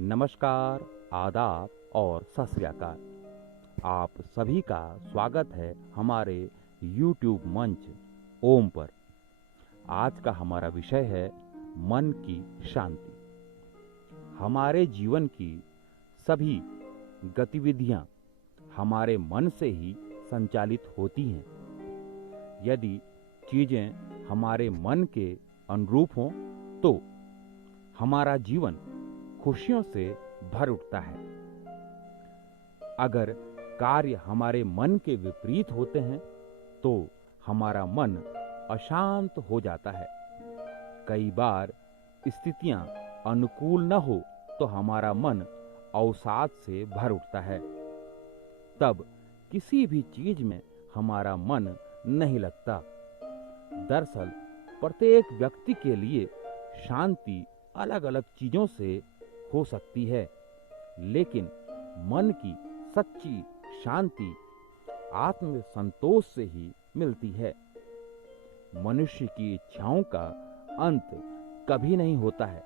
नमस्कार, आदाब और सत श्री अकाल। आप सभी का स्वागत है हमारे YouTube मंच ओम पर। आज का हमारा विषय है मन की शांति। हमारे जीवन की सभी गतिविधियां हमारे मन से ही संचालित होती हैं। यदि चीजें हमारे मन के अनुरूप हों तो हमारा जीवन खुशियों से भर उठता है। अगर कार्य हमारे मन के विपरीत होते हैं तो हमारा मन अशांत हो जाता है। कई बार स्थितियां अनुकूल न हो तो हमारा मन अवसाद से भर उठता है। तब किसी भी चीज में हमारा मन नहीं लगता। दरअसल प्रत्येक व्यक्ति के लिए शांति अलग अलग चीजों से हो सकती है, लेकिन मन की सच्ची शांति आत्म संतोष से ही मिलती है। मनुष्य की इच्छाओं का अंत कभी नहीं होता है,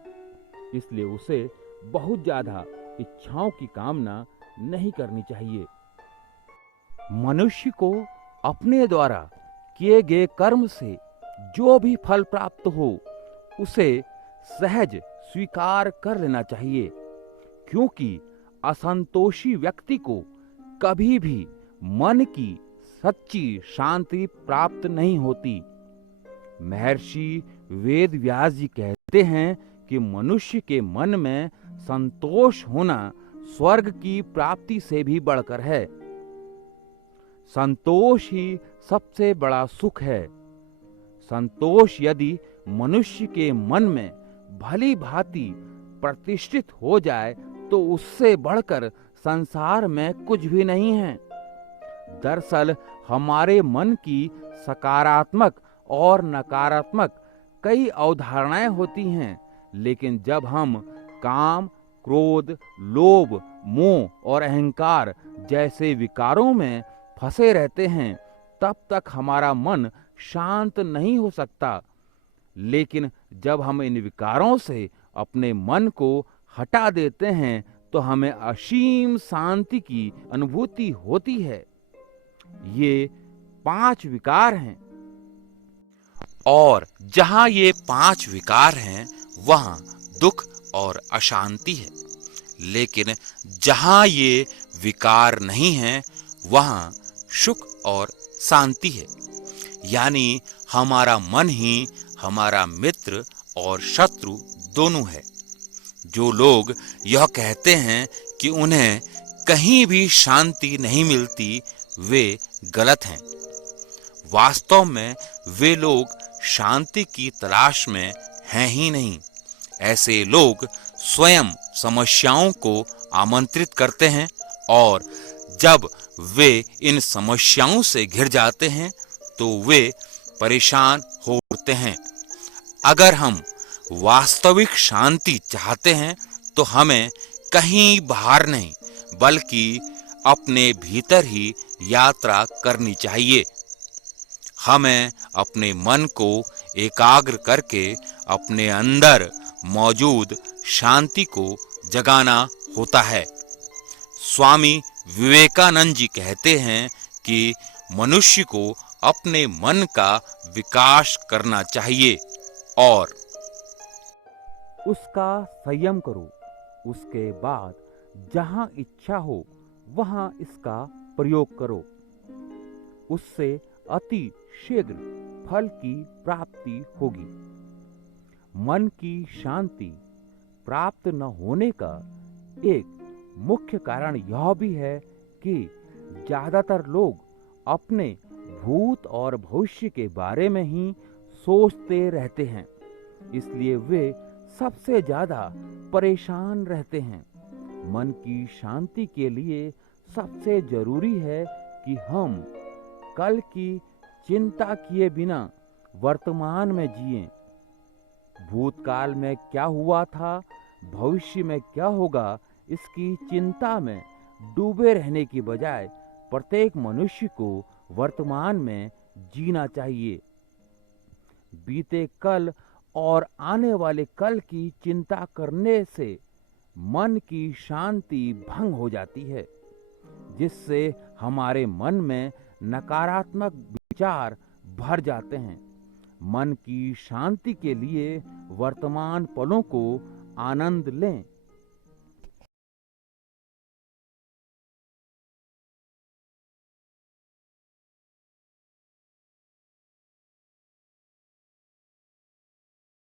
इसलिए उसे बहुत ज्यादा इच्छाओं की कामना नहीं करनी चाहिए। मनुष्य को अपने द्वारा किए गए कर्म से जो भी फल प्राप्त हो उसे सहज स्वीकार कर लेना चाहिए, क्योंकि असंतोषी व्यक्ति को कभी भी मन की सच्ची शांति प्राप्त नहीं होती। महर्षि वेद व्यास जी कहते हैं कि मनुष्य के मन में संतोष होना स्वर्ग की प्राप्ति से भी बढ़कर है। संतोष ही सबसे बड़ा सुख है। संतोष यदि मनुष्य के मन में भली भांति प्रतिष्ठित हो जाए तो उससे बढ़कर संसार में कुछ भी नहीं है। दरअसल हमारे मन की सकारात्मक और नकारात्मक कई अवधारणाएं होती हैं, लेकिन जब हम काम, क्रोध, लोभ, मोह और अहंकार जैसे विकारों में फंसे रहते हैं तब तक हमारा मन शांत नहीं हो सकता। लेकिन जब हम इन विकारों से अपने मन को हटा देते हैं तो हमें असीम शांति की अनुभूति होती है। ये 5 विकार हैं, और जहां ये 5 विकार हैं वहां दुख और अशांति है। लेकिन जहां ये विकार नहीं है वहां सुख और शांति है। यानी हमारा मन ही हमारा मित्र और शत्रु दोनों है। जो लोग यह कहते हैं कि उन्हें कहीं भी शांति नहीं मिलती, वे गलत हैं। वास्तव में वे लोग शांति की तलाश में हैं ही नहीं। ऐसे लोग स्वयं समस्याओं को आमंत्रित करते हैं, और जब वे इन समस्याओं से घिर जाते हैं तो वे परेशान हो उठते हैं। अगर हम वास्तविक शांति चाहते हैं तो हमें कहीं बाहर नहीं बल्कि अपने भीतर ही यात्रा करनी चाहिए। हमें अपने मन को एकाग्र करके अपने अंदर मौजूद शांति को जगाना होता है। स्वामी विवेकानंद जी कहते हैं कि मनुष्य को अपने मन का विकास करना चाहिए और उसका संयम करो। उसके बाद जहां इच्छा हो वहां इसका प्रयोग करो। उससे अति शीघ्र फल की प्राप्ति होगी। मन की शांति प्राप्त न होने का एक मुख्य कारण यह भी है कि ज्यादातर लोग अपने भूत और भविष्य के बारे में ही सोचते रहते हैं, इसलिए वे सबसे ज्यादा परेशान रहते हैं। मन की शांति के लिए सबसे जरूरी है कि हम कल की चिंता किए बिना वर्तमान में जिएं। भूतकाल में क्या हुआ था, भविष्य में क्या होगा, इसकी चिंता में डूबे रहने की बजाय प्रत्येक मनुष्य को वर्तमान में जीना चाहिए। बीते कल और आने वाले कल की चिंता करने से मन की शांति भंग हो जाती है, जिससे हमारे मन में नकारात्मक विचार भर जाते हैं। मन की शांति के लिए वर्तमान पलों को आनंद लें